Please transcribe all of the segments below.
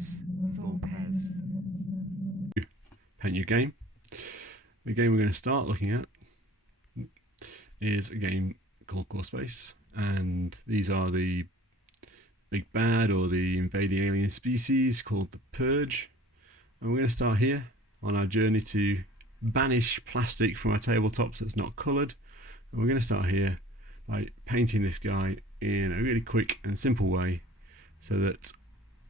Ludus Vulpes. Paint your game. The game we're going to start looking at is a game called Core Space, and these are the big bad or the invading alien species called the Purge. And we're going to start here on our journey to banish plastic from our tabletops that's not coloured. And we're going to start here by painting this guy in a really quick and simple way so that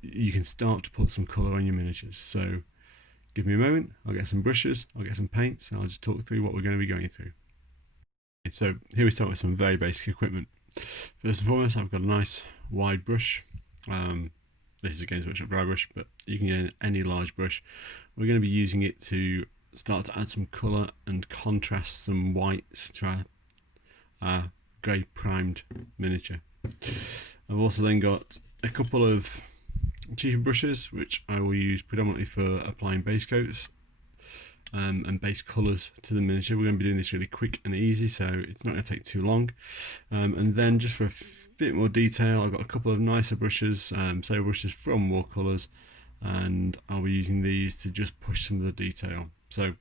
you can start to put some colour on your miniatures. So give me a moment, I'll get some brushes, I'll get some paints, and I'll just talk through what we're going to be going through. So here we start with some very basic equipment. First and foremost, I've got a nice wide brush. This is a Games Workshop dry brush, but you can get any large brush. We're going to be using it to start to add some colour and contrast some whites to our grey primed miniature. I've also then got a couple of cheaper brushes which I will use predominantly for applying base coats and base colours to the miniature. We're going to be doing this really quick and easy, so it's not going to take too long. And then just for a bit more detail, I've got a couple of nicer brushes, saber brushes from Watercolours, and I'll be using these to just push some of the detail. So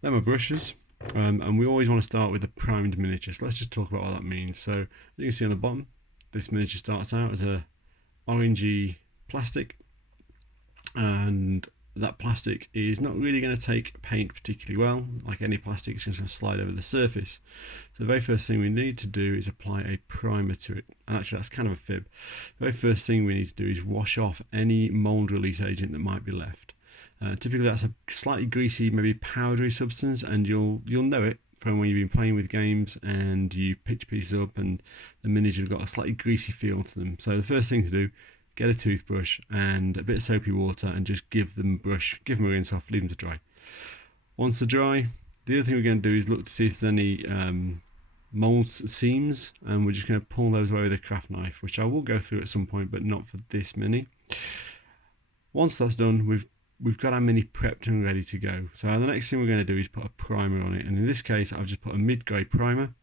they're my brushes, and we always want to start with a primed miniature, so let's just talk about what that means. So as you can see on the bottom, this miniature starts out as a orangey plastic, and that plastic is not really going to take paint particularly well. Like any plastic, it's just going to slide over the surface. So the very first thing we need to do is apply a primer to it. And actually that's kind of a fib. The very first thing we need to do is wash off any mold release agent that might be left. Typically that's a slightly greasy, maybe powdery substance, and you'll know it from when you've been playing with games and you pitch pieces up and the miniatures have got a slightly greasy feel to them. So the first thing to do, get a toothbrush and a bit of soapy water and just give them a rinse off, leave them to dry. Once they're dry, the other thing we're going to do is look to see if there's any mold seams, and we're just going to pull those away with a craft knife, which I will go through at some point, but not for this mini. Once that's done, we've got our mini prepped and ready to go. So the next thing we're going to do is put a primer on it, and in this case I've just put a mid-grey primer,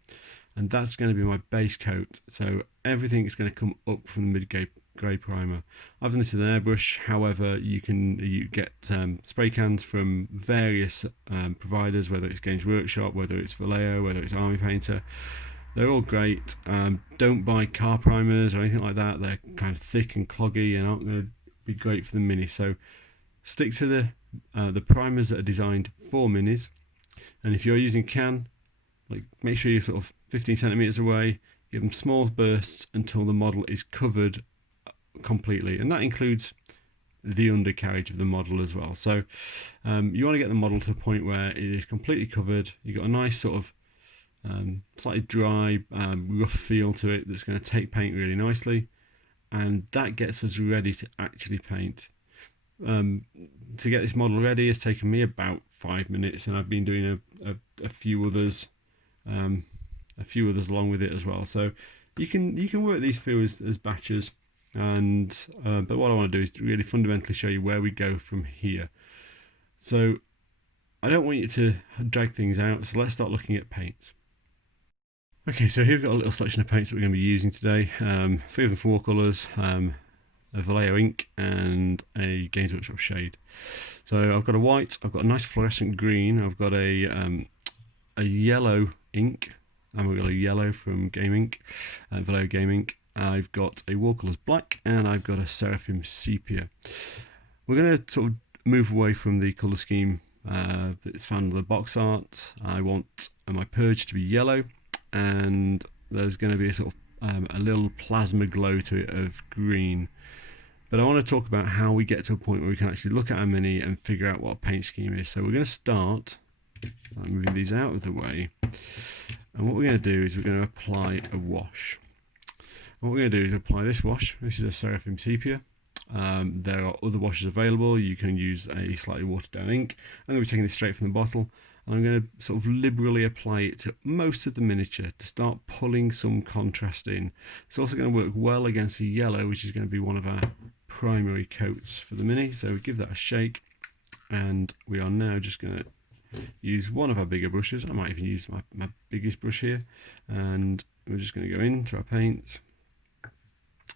and that's going to be my base coat. So everything is going to come up from the mid-grey primer. I've done this with an airbrush, however you get spray cans from various providers, whether it's Games Workshop, whether it's Vallejo, whether it's Army Painter. They're all great. Don't buy car primers or anything like that. They're kind of thick and cloggy and aren't going to be great for the mini. So stick to the primers that are designed for minis, and if you're using can, make sure you're sort of 15 centimeters away. Give them small bursts until the model is covered completely, and that includes the undercarriage of the model as well. So you want to get the model to a point where it is completely covered. You've got a nice sort of slightly dry, rough feel to it that's going to take paint really nicely, and that gets us ready to actually paint. To get this model ready has taken me about 5 minutes, and I've been doing a few others along with it as well. So you can work these through as batches, and but what I want to do is to really fundamentally show you where we go from here. So I don't want you to drag things out, so let's start looking at paints. Okay, so here we've got a little selection of paints that we're going to be using today. 3 of them from Watercolours, a Vallejo ink, and a Games Workshop shade. So I've got a white, I've got a nice fluorescent green, I've got a yellow ink, and we've got a yellow from Game Ink, Vallejo Game Ink. I've got a Watercolours black, and I've got a Seraphim sepia. We're going to sort of move away from the colour scheme that's found in the box art. I want my Purge to be yellow, and there's going to be a sort of a little plasma glow to it of green. But I want to talk about how we get to a point where we can actually look at our mini and figure out what a paint scheme is. So we're going to start by moving these out of the way, and what we're going to do is we're going to apply a wash. And what we're going to do is apply this wash. This is a Seraphim sepia. There are other washes available. You can use a slightly watered down ink. I'm going to be taking this straight from the bottle, and I'm going to sort of liberally apply it to most of the miniature to start pulling some contrast in. It's also going to work well against the yellow, which is going to be one of our primary coats for the mini. So give that a shake, and we are now just going to use one of our bigger brushes. I might even use my biggest brush here, and we're just going to go into our paints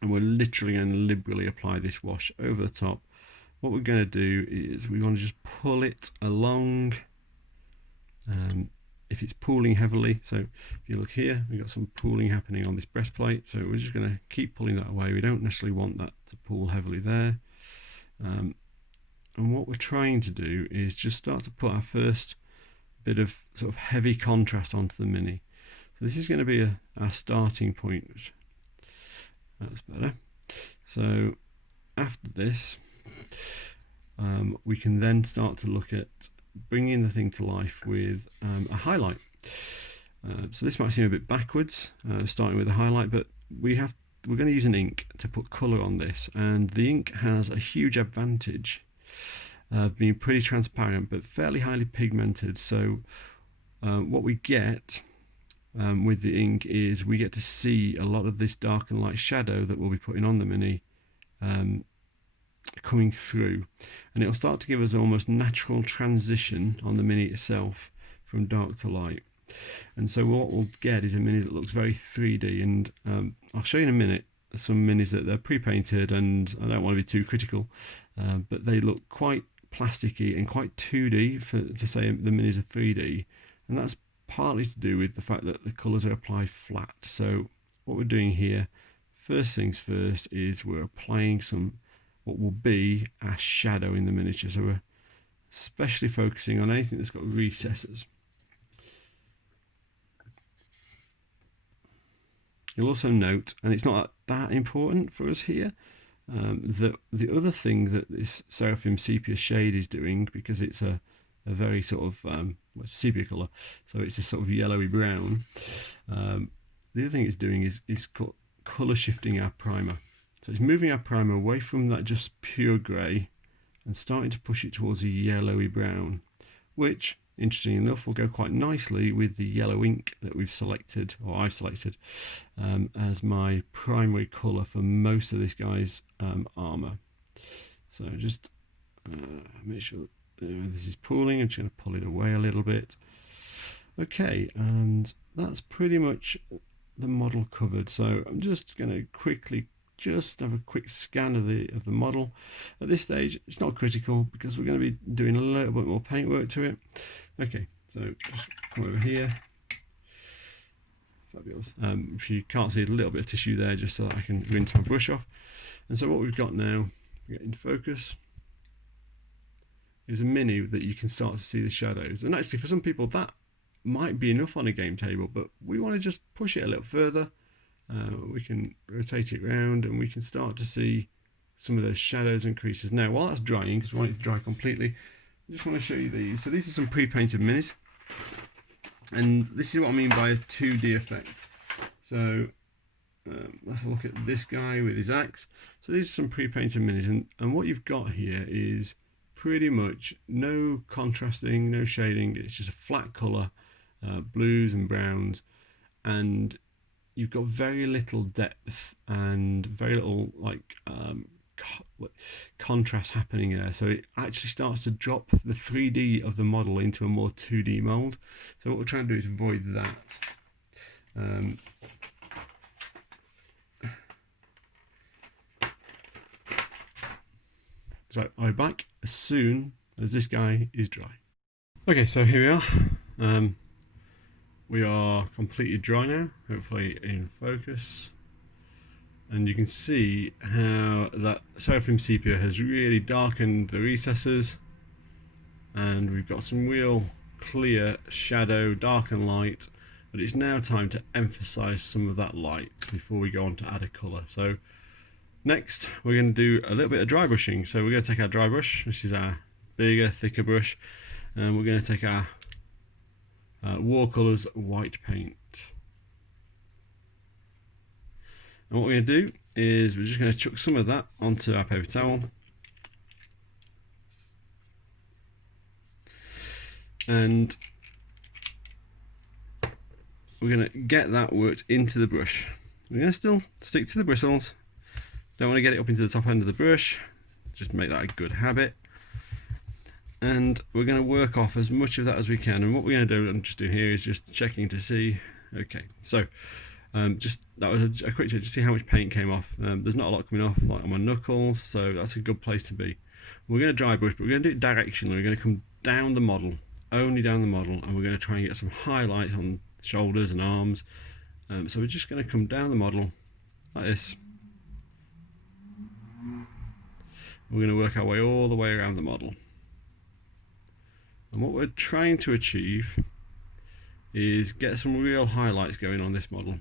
and we're literally going to liberally apply this wash over the top. What we're going to do is we want to just pull it along. If it's pooling heavily, so if you look here, we've got some pooling happening on this breastplate, so we're just going to keep pulling that away. We don't necessarily want that to pool heavily there. And what we're trying to do is just start to put our first bit of sort of heavy contrast onto the Mini. So this is going to be our starting point. That's better. So after this, we can then start to look at bringing the thing to life with a highlight. So this might seem a bit backwards, starting with a highlight, but we're going to use an ink to put colour on this, and the ink has a huge advantage of being pretty transparent but fairly highly pigmented. So what we get with the ink is we get to see a lot of this dark and light shadow that we'll be putting on the Mini coming through, and it'll start to give us almost natural transition on the Mini itself from dark to light. And so what we'll get is a Mini that looks very 3D, and I'll show you in a minute some Minis that they're pre-painted, and I don't want to be too critical, but they look quite plasticky and quite 2D to say the Minis are 3D, and that's partly to do with the fact that the colours are applied flat. So what we're doing here, first things first, is we're applying some what will be our shadow in the miniature. So we're especially focusing on anything that's got recesses. You'll also note, and it's not that important for us here, that the other thing that this Seraphim Sepia shade is doing, because it's a very sort of it's sepia colour, so it's a sort of yellowy brown. The other thing it's doing is colour shifting our primer. So it's moving our primer away from that just pure grey and starting to push it towards a yellowy brown, which, interestingly enough, will go quite nicely with the yellow ink that we've selected, or I've selected, as my primary colour for most of this guy's armour. So just make sure this is pooling. I'm just going to pull it away a little bit. Okay, and that's pretty much the model covered. So I'm just going to quickly just have a quick scan of the model. At this stage, it's not critical because we're going to be doing a little bit more paintwork to it. Okay, so just come over here. Fabulous. If you can't see a little bit of tissue there, just so that I can rinse my brush off. And so what we've got now, get into focus, is a Mini that you can start to see the shadows. And actually, for some people, that might be enough on a game table, but we want to just push it a little further. We can rotate it around and we can start to see some of those shadows and creases. Now, while that's drying, because we want it to dry completely, I just want to show you these. So these are some pre-painted Minis, and this is what I mean by a 2D effect. So let's look at this guy with his axe. So these are some pre-painted Minis, and what you've got here is pretty much no contrasting, no shading. It's just a flat colour, blues and browns, and you've got very little depth and very little contrast happening there. So it actually starts to drop the 3D of the model into a more 2D mold. So what we're trying to do is avoid that. So I'll be back as soon as this guy is dry. Okay, so here we are. We are completely dry now, hopefully in focus. And you can see how that Seraphim Sepia has really darkened the recesses. And we've got some real clear shadow, dark and light. But it's now time to emphasize some of that light before we go on to add a color. So next, we're going to do a little bit of dry brushing. So we're going to take our dry brush, which is our bigger, thicker brush, and we're going to take our Watercolours white paint. And what we're going to do is we're just going to chuck some of that onto our paper towel. And we're going to get that worked into the brush. We're going to still stick to the bristles. Don't want to get it up into the top end of the brush. Just make that a good habit. And we're going to work off as much of that as we can. And what we're going to do, I'm just doing here, is just checking to see. Okay, so Just that was a quick check to see how much paint came off. There's not a lot coming off, like on my knuckles, so that's a good place to be. We're going to dry brush, but we're going to do it directionally. We're going to come down the model, only down the model, and we're going to try and get some highlights on shoulders and arms. So we're just going to come down the model like this. We're going to work our way all the way around the model. And what we're trying to achieve is get some real highlights going on this model.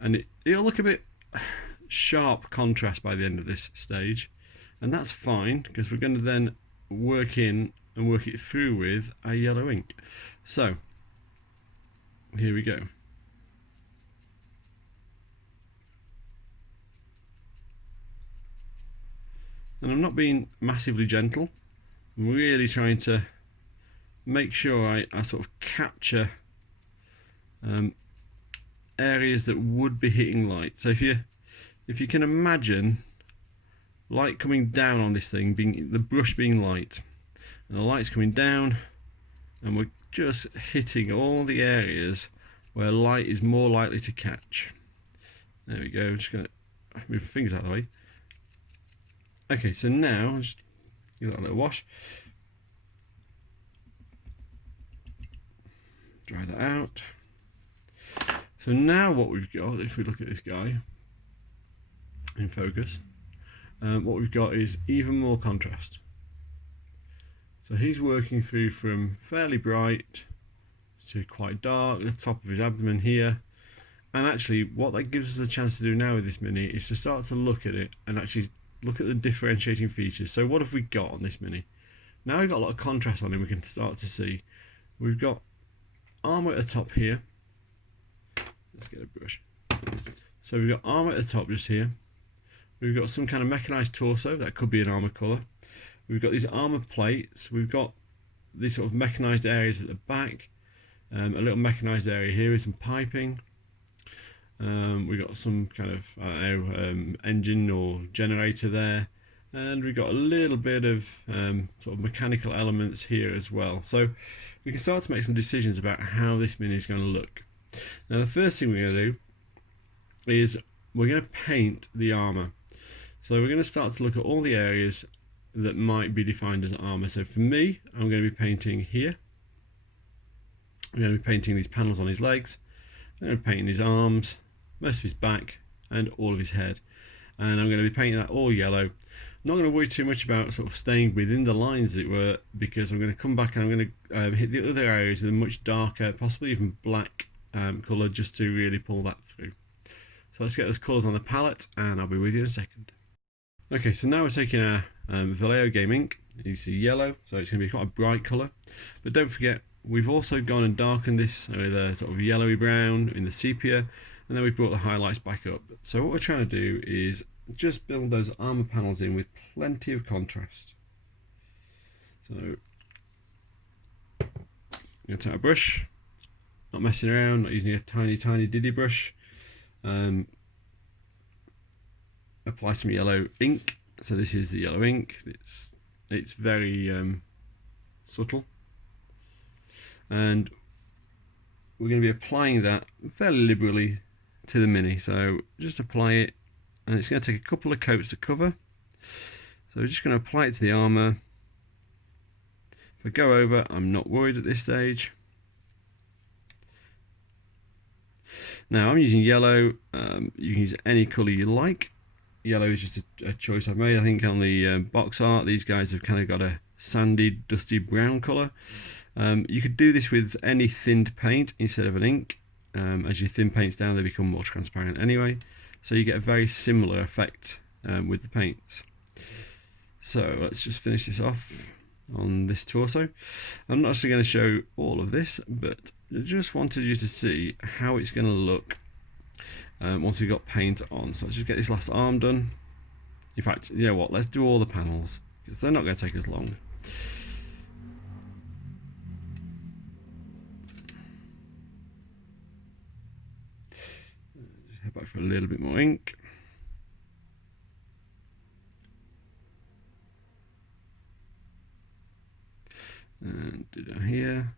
And it'll look a bit sharp contrast by the end of this stage. And that's fine, because we're going to then work in and work it through with our yellow ink. So, here we go. And I'm not being massively gentle. I'm really trying to make sure I sort of capture areas that would be hitting light. So if you can imagine light coming down on this thing, being the brush being light, and the light's coming down, and we're just hitting all the areas where light is more likely to catch. There we go. I'm just going to move my fingers out of the way. Okay, so now I'll just give that a little wash. Dry that out. So now what we've got, if we look at this guy in focus, what we've got is even more contrast. So he's working through from fairly bright to quite dark, the top of his abdomen here. And actually what that gives us a chance to do now with this mini is to start to look at it and actually look at the differentiating features. So what have we got on this mini? Now we've got a lot of contrast on it, we can start to see. We've got armour at the top here. Let's get a brush. So we've got armour at the top just here. We've got some kind of mechanised torso, that could be an armour colour. We've got these armour plates. We've got these sort of mechanised areas at the back. A little mechanised area here with some piping. We've got some kind of, I don't know, engine or generator there. And we've got a little bit of sort of mechanical elements here as well. So we can start to make some decisions about how this mini is going to look. Now the first thing we're going to do is we're going to paint the armour. So we're going to start to look at all the areas that might be defined as armour. So for me, I'm going to be painting here. I'm going to be painting these panels on his legs. I'm going to be painting his arms, most of his back, and all of his head. And I'm going to be painting that all yellow. I'm not going to worry too much about sort of staying within the lines, as it were, because I'm going to come back and I'm going to hit the other areas with a much darker, possibly even black colour, just to really pull that through. So let's get those colours on the palette and I'll be with you in a second. Okay, so now we're taking our Vallejo Game Ink. You see yellow, so it's going to be quite a bright colour. But don't forget, we've also gone and darkened this with a sort of yellowy brown in the sepia, and then we've brought the highlights back up. So what we're trying to do is just build those armour panels in with plenty of contrast. So I'm going to take a brush, not messing around, not using a tiny diddy brush. Apply some yellow ink. So this is the yellow ink. It's very subtle, and we're going to be applying that fairly liberally to the mini. So just apply it, and it's going to take a couple of coats to cover. So we're just going to apply it to the armour. If I go over, I'm not worried at this stage. Now I'm using yellow. You can use any colour you like. Yellow is just a choice I've made. I think on the box art, these guys have kind of got a sandy, dusty brown colour. You could do this with any thinned paint instead of an ink. As you thin paints down, they become more transparent anyway. So you get a very similar effect with the paints. So let's just finish this off on this torso. I'm not actually going to show all of this, but I just wanted you to see how it's going to look once we've got paint on. So let's just get this last arm done. In fact, you know what, let's do all the panels, because they're not going to take us long. Just head back for a little bit more ink. And do down here.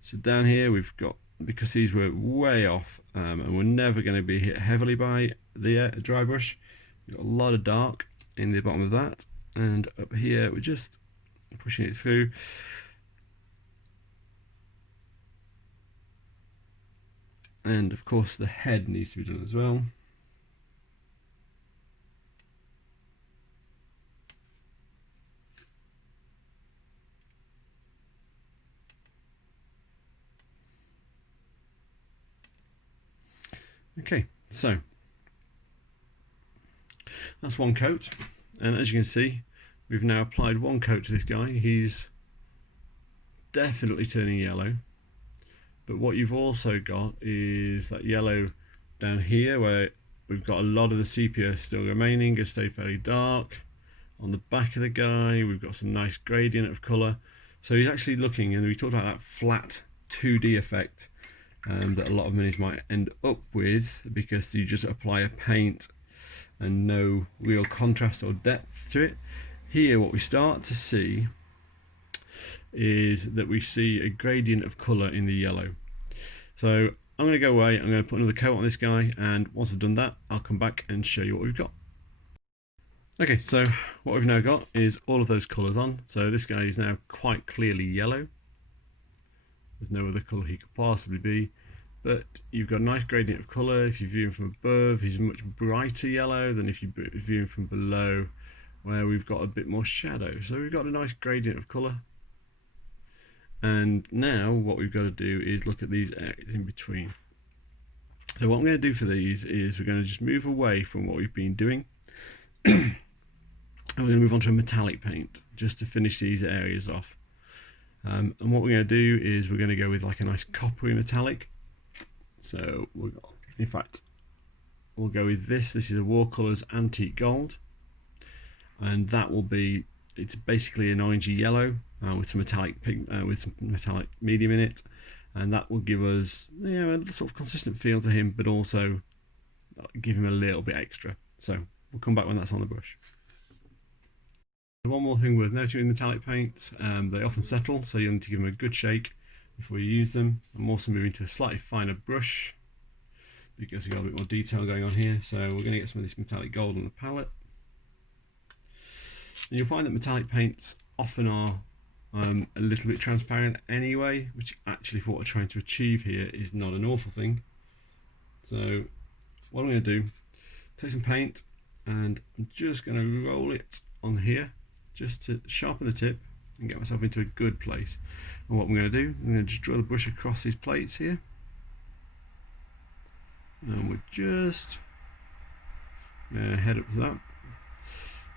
So down here we've got because these were way off and we're never going to be hit heavily by the dry brush. We've got a lot of dark in the bottom of that, and up here we're just pushing it through. And of course the head needs to be done as well. Okay, so that's one coat, and as you can see, we've now applied one coat to this guy. He's definitely turning yellow, but what you've also got is that yellow down here where we've got a lot of the sepia still remaining. It stayed fairly dark. On the back of the guy we've got some nice gradient of colour, so he's actually looking, and we talked about that flat 2D effect that a lot of minis might end up with because you just apply a paint and no real contrast or depth to it. Here what we start to see is that we see a gradient of colour in the yellow. So I'm going to go away, I'm going to put another coat on this guy, and once I've done that I'll come back and show you what we've got. Okay, so what we've now got is all of those colours on. So this guy is now quite clearly yellow. There's no other colour he could possibly be, but you've got a nice gradient of colour. If you view him from above, he's much brighter yellow than if you view him from below, where we've got a bit more shadow. So we've got a nice gradient of colour. And now what we've got to do is look at these areas in between. So what I'm going to do for these is we're going to just move away from what we've been doing. And we're going to move on to a metallic paint just to finish these areas off. And what we're going to do is we're going to go with like a nice coppery metallic. So in fact we'll go with this. This is a Watercolours Antique Gold, and that will be, it's basically an orangey yellow with some metallic pink, with some metallic medium in it, and that will give us, you know, a sort of consistent feel to him, but also give him a little bit extra. So we'll come back when that's on the brush. One more thing worth noting with metallic paints, they often settle, so you'll need to give them a good shake before you use them. I'm also moving to a slightly finer brush because we've got a bit more detail going on here. So we're going to get some of this metallic gold on the palette. And you'll find that metallic paints often are a little bit transparent anyway, which actually for what we're trying to achieve here is not an awful thing. So what I'm going to do, take some paint and I'm just going to roll it on here just to sharpen the tip and get myself into a good place. And what I'm going to do, I'm going to just draw the brush across these plates here, and we're just head up to that.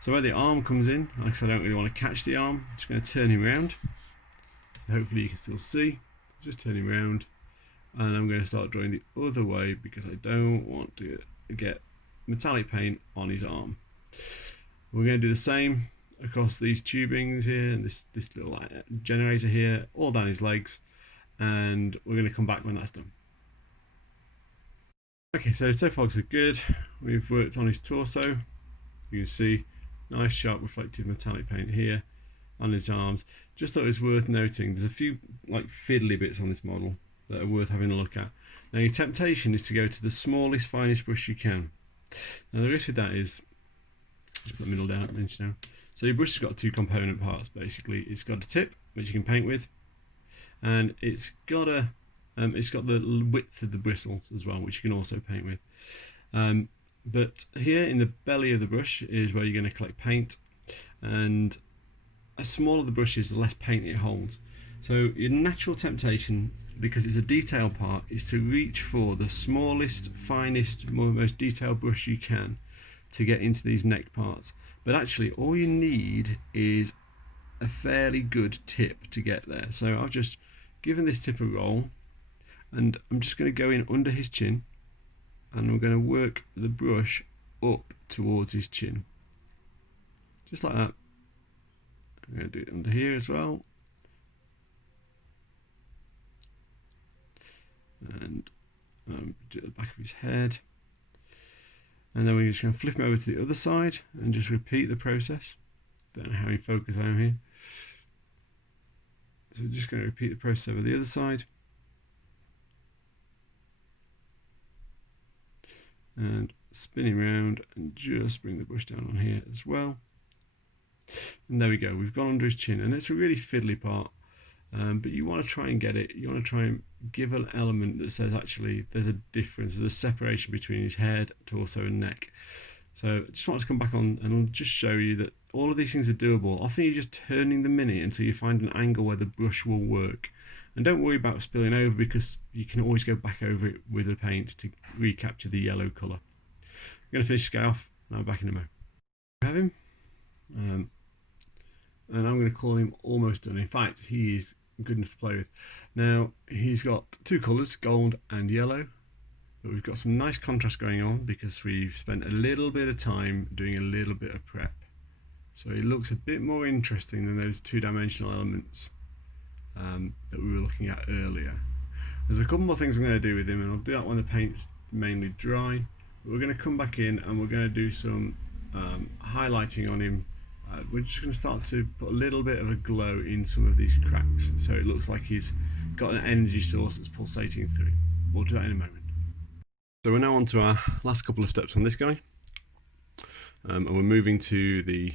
So where the arm comes in, like I said, I don't really want to catch the arm. I'm just going to turn him around. So hopefully you can still see. Just turn him around, and I'm going to start drawing the other way because I don't want to get metallic paint on his arm. We're going to do the same across these tubings here and this little generator here, all down his legs, and we're going to come back when that's done. Okay, so far so good. We've worked on his torso. You can see nice sharp reflective metallic paint here on his arms. Just thought it was worth noting there's a few like fiddly bits on this model that are worth having a look at. Now your temptation is to go to the smallest, finest brush you can. Now the risk with that is, just put the middle down, inch down. So your brush has got two component parts basically. It's got a tip which you can paint with, and it's got the width of the bristles as well, which you can also paint with. But here in the belly of the brush is where you're going to collect paint, and as smaller the brush is, the less paint it holds. So your natural temptation, because it's a detail part, is to reach for the smallest, finest, most detailed brush you can to get into these neck parts. But actually all you need is a fairly good tip to get there. So I've just given this tip a roll, and I'm just going to go in under his chin, and I'm going to work the brush up towards his chin, just like that. I'm going to do it under here as well, and do it at the back of his head, and then we're just going to flip him over to the other side and just repeat the process. Don't know how in focus I am here, so we're just going to repeat the process over the other side. and spinning around and just bring the brush down on here as well. And there we go, we've gone under his chin, and it's a really fiddly part, but you want to try and get it, you want to try and give an element that says actually there's a difference, there's a separation between his head, torso and neck. So I just wanted to come back on and I'll just show you that all of these things are doable. Often you're just turning the minute until you find an angle where the brush will work. And don't worry about spilling over, because you can always go back over it with the paint to recapture the yellow colour. I'm going to finish this guy off, and I'll be back in a moment. I have him, and I'm going to call him almost done. In fact, he is good enough to play with. Now, he's got two colours, gold and yellow, but we've got some nice contrast going on because we've spent a little bit of time doing a little bit of prep. So it looks a bit more interesting than those two-dimensional elements that we were looking at earlier. There's a couple more things I'm going to do with him, and I'll do that when the paint's mainly dry. But we're going to come back in and we're going to do some highlighting on him. We're just going to start to put a little bit of a glow in some of these cracks, so it looks like he's got an energy source that's pulsating through. We'll do that in a moment. So we're now on to our last couple of steps on this guy, and we're moving to the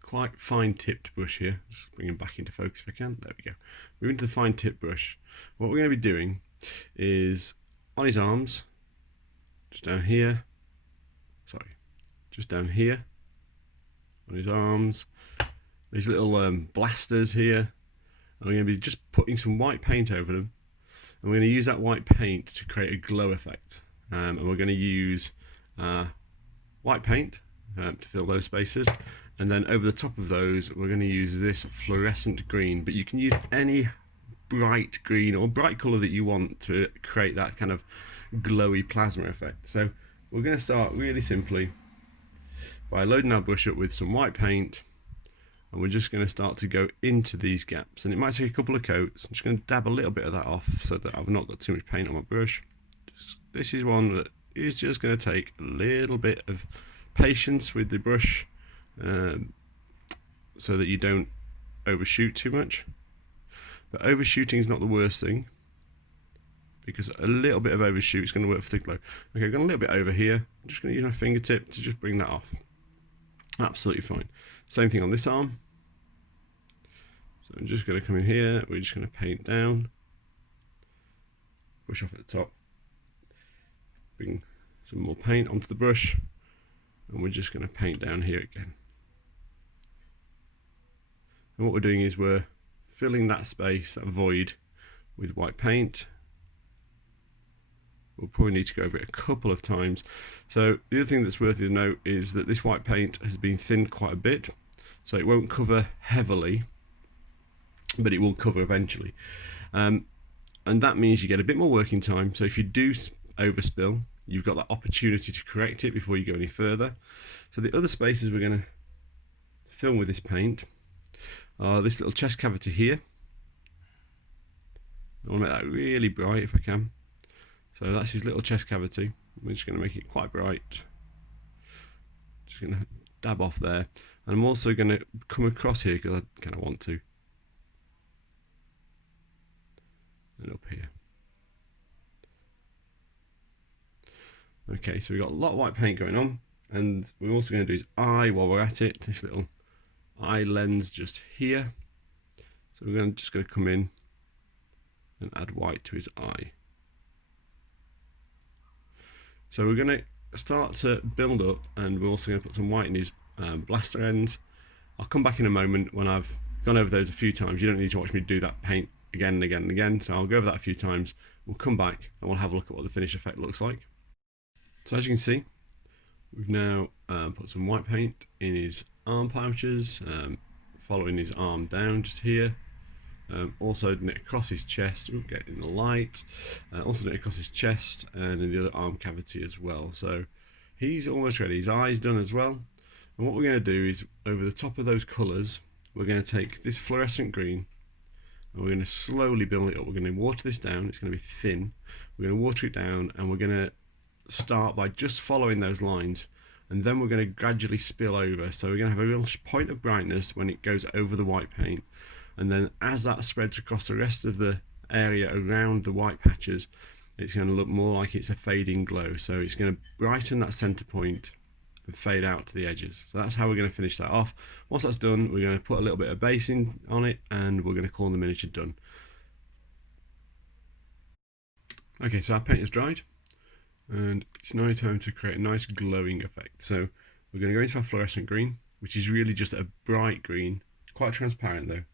quite fine tipped brush here. Just bring him back into focus if I can. There we go. Moving to the fine tipped brush. What we're going to be doing is on his arms, just down here, just down here, on his arms, these little blasters here, and we're going to be just putting some white paint over them, and we're going to use that white paint to create a glow effect, and we're going to use white paint to fill those spaces, and then over the top of those we're going to use this fluorescent green, but you can use any bright green or bright colour that you want to create that kind of glowy plasma effect. So we're going to start really simply by loading our brush up with some white paint, and we're just going to start to go into these gaps, and it might take a couple of coats. I'm just going to dab a little bit of that off so that I've not got too much paint on my brush. This is one that is just going to take a little bit of patience with the brush, so that you don't overshoot too much. But overshooting is not the worst thing, because a little bit of overshoot is going to work for the glow. Okay, I've got a little bit over here. I'm just going to use my fingertip to just bring that off. Absolutely fine. Same thing on this arm. So I'm just going to come in here. We're just going to paint down. Brush off at the top. Bring some more paint onto the brush. And we're just going to paint down here again. And what we're doing is we're filling that space, that void, with white paint. We'll probably need to go over it a couple of times. So the other thing that's worthy of note is that this white paint has been thinned quite a bit, so it won't cover heavily, but it will cover eventually. And that means you get a bit more working time. So if you do overspill, you've got that opportunity to correct it before you go any further. So the other spaces we're going to fill with this paint are this little chest cavity here. I want to make that really bright if I can. So that's his little chest cavity. We're just going to make it quite bright. Just going to dab off there. And I'm also going to come across here because I kind of want to. And up here. Okay, so we've got a lot of white paint going on. And we're also going to do his eye while we're at it. This little eye lens just here. So we're just going to come in and add white to his eye. So we're going to start to build up, and we're also going to put some white in his blaster ends. I'll come back in a moment when I've gone over those a few times. You don't need to watch me do that paint again and again and again, so I'll go over that a few times. We'll come back and we'll have a look at what the finished effect looks like. So as you can see, we've now put some white paint in his arm pouches, following his arm down just here. Also done it across his chest, getting the light, also done it across his chest and in the other arm cavity as well. So he's almost ready. His eye's done as well. And what we're going to do is, over the top of those colours, we're going to take this fluorescent green and we're going to slowly build it up. We're going to water this down. It's going to be thin. We're going to water it down, and we're going to start by just following those lines, and then we're going to gradually spill over. So we're going to have a real point of brightness when it goes over the white paint. And then as that spreads across the rest of the area around the white patches, it's going to look more like it's a fading glow. So it's going to brighten that center point and fade out to the edges. So that's how we're going to finish that off. Once that's done, we're going to put a little bit of base in on it, and we're going to call the miniature done. Okay, so our paint is dried, and it's now time to create a nice glowing effect. So we're going to go into our fluorescent green, which is really just a bright green, quite transparent though,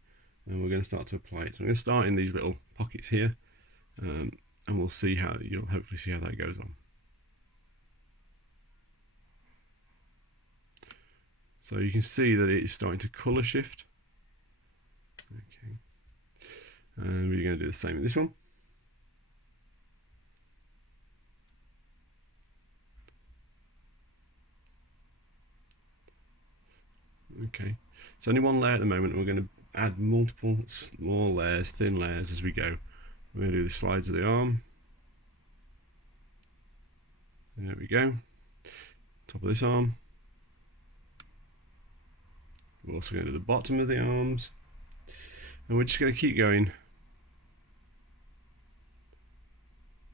and we're going to start to apply it. So I'm going to start in these little pockets here, and we'll see how, you'll hopefully see how that goes on. So you can see that it is starting to colour shift. Okay, and we're going to do the same in this one. Okay, it's only one layer at the moment. We're going to add multiple small layers, thin layers as we go. We're going to do the slides of the arm. There we go. Top of this arm. We're also going to do the bottom of the arms. And we're just going to keep going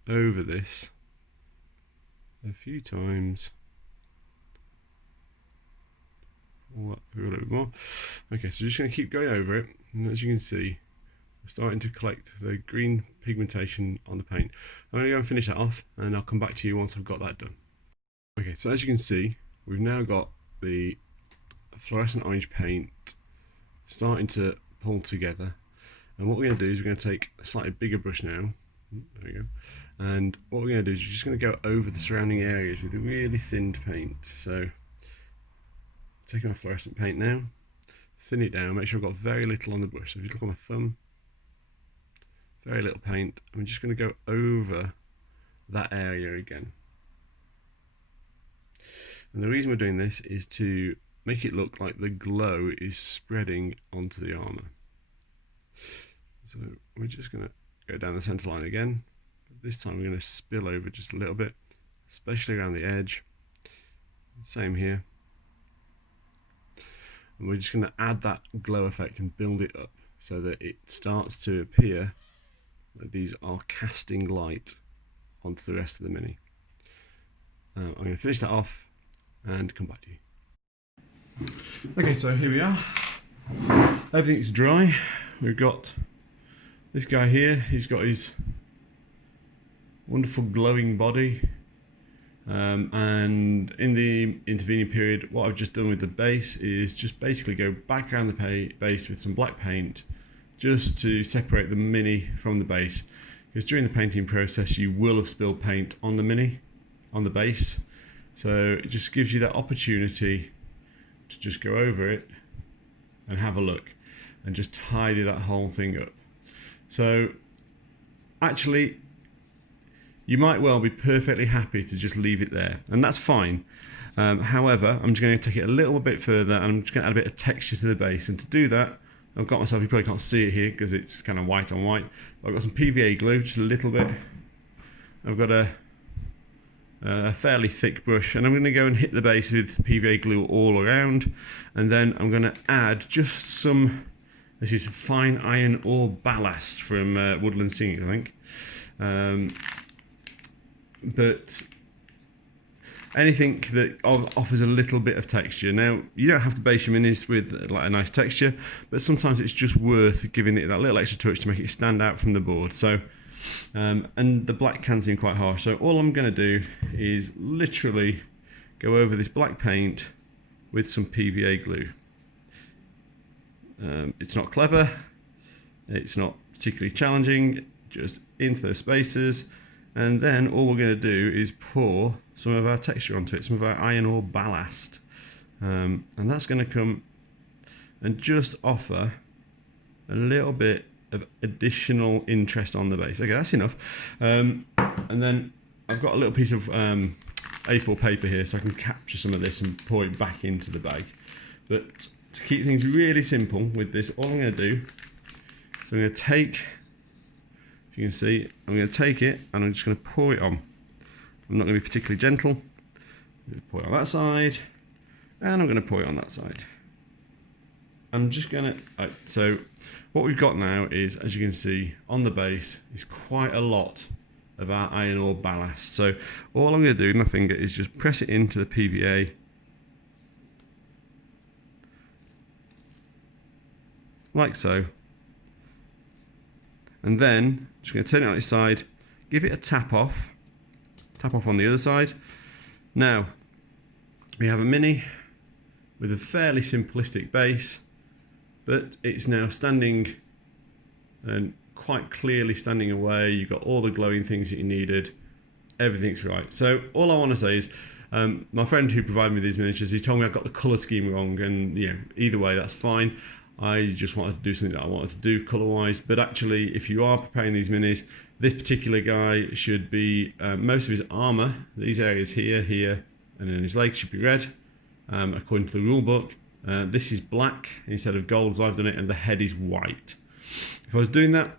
over this a few times. Through a little bit more. Okay, so just going to keep going over it, and as you can see, we're starting to collect the green pigmentation on the paint. I'm going to go and finish that off, and I'll come back to you once I've got that done. Okay, so as you can see, we've now got the fluorescent orange paint starting to pull together, and what we're going to do is we're going to take a slightly bigger brush now. There we go. And what we're going to do is we're just going to go over the surrounding areas with a really thinned paint. So taking my fluorescent paint now, thin it down, make sure I've got very little on the brush. So if you look on my thumb, very little paint. I'm just going to go over that area again. And the reason we're doing this is to make it look like the glow is spreading onto the armour. So we're just going to go down the centre line again. This time we're going to spill over just a little bit, especially around the edge. Same here. And we're just going to add that glow effect and build it up so that it starts to appear that these are casting light onto the rest of the mini. I'm going to finish that off and come back to you. Okay, so here we are. Everything's dry. We've got this guy here. He's got his wonderful glowing body. And in the intervening period, what I've just done with the base is just basically go back around the base with some black paint just to separate the mini from the base, because during the painting process you will have spilled paint on the mini, on the base, so it just gives you that opportunity to just go over it and have a look and just tidy that whole thing up. So actually, you might well be perfectly happy to just leave it there, and that's fine. However, I'm just going to take it a little bit further, and I'm just going to add a bit of texture to the base. And to do that, I've got myself, you probably can't see it here because it's kind of white on white. I've got some PVA glue, just a little bit. I've got a fairly thick brush, and I'm going to go and hit the base with PVA glue all around. And then I'm going to add just some, this is fine iron ore ballast from Woodland Singing, I think. But anything that offers a little bit of texture. Now, you don't have to base your minis with like a nice texture, but sometimes it's just worth giving it that little extra touch to make it stand out from the board. So, and the black can seem quite harsh. So all I'm going to do is literally go over this black paint with some PVA glue. It's not clever. It's not particularly challenging. Just into those spaces. And then all we're going to do is pour some of our texture onto it, some of our iron ore ballast. And that's going to come and just offer a little bit of additional interest on the base. Okay, that's enough. And then I've got a little piece of A4 paper here, so I can capture some of this and pour it back into the bag. But to keep things really simple with this, all I'm going to do is I'm going to take, you can see, I'm going to take it and I'm just going to pour it on. I'm not going to be particularly gentle. I'm going to pour it on that side, and I'm going to pour it on that side. I'm just going to, so what we've got now is, as you can see, on the base is quite a lot of our iron ore ballast. So all I'm going to do with my finger is just press it into the PVA, like so, and then just going to turn it on its side, give it a tap off on the other side. Now we have a Mini with a fairly simplistic base, but it's now standing and quite clearly standing away. You've got all the glowing things that you needed. Everything's right. So all I want to say is, my friend who provided me these miniatures, he told me I got the colour scheme wrong, and you know, either way that's fine. I just wanted to do something that I wanted to do colour-wise. But actually, if you are preparing these minis, this particular guy should be, most of his armour, these areas here, and then his legs should be red, according to the rule book. This is black instead of gold as I've done it, and the head is white. If I was doing that,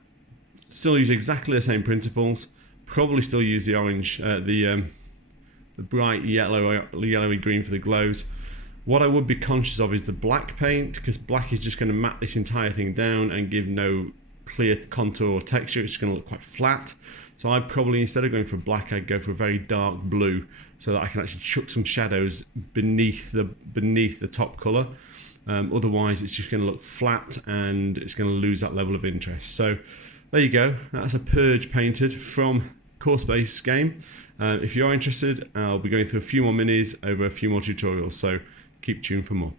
still use exactly the same principles, probably still use the orange, the bright yellowy green for the glows. What I would be conscious of is the black paint, because black is just going to matte this entire thing down and give no clear contour or texture. It's just going to look quite flat. So I'd probably, instead of going for black, I'd go for a very dark blue, so that I can actually chuck some shadows beneath the top colour. Otherwise it's just going to look flat and it's going to lose that level of interest. So there you go, that's a Purge painted from Core Space game. If you're interested, I'll be going through a few more minis over a few more tutorials, so keep tuned for more.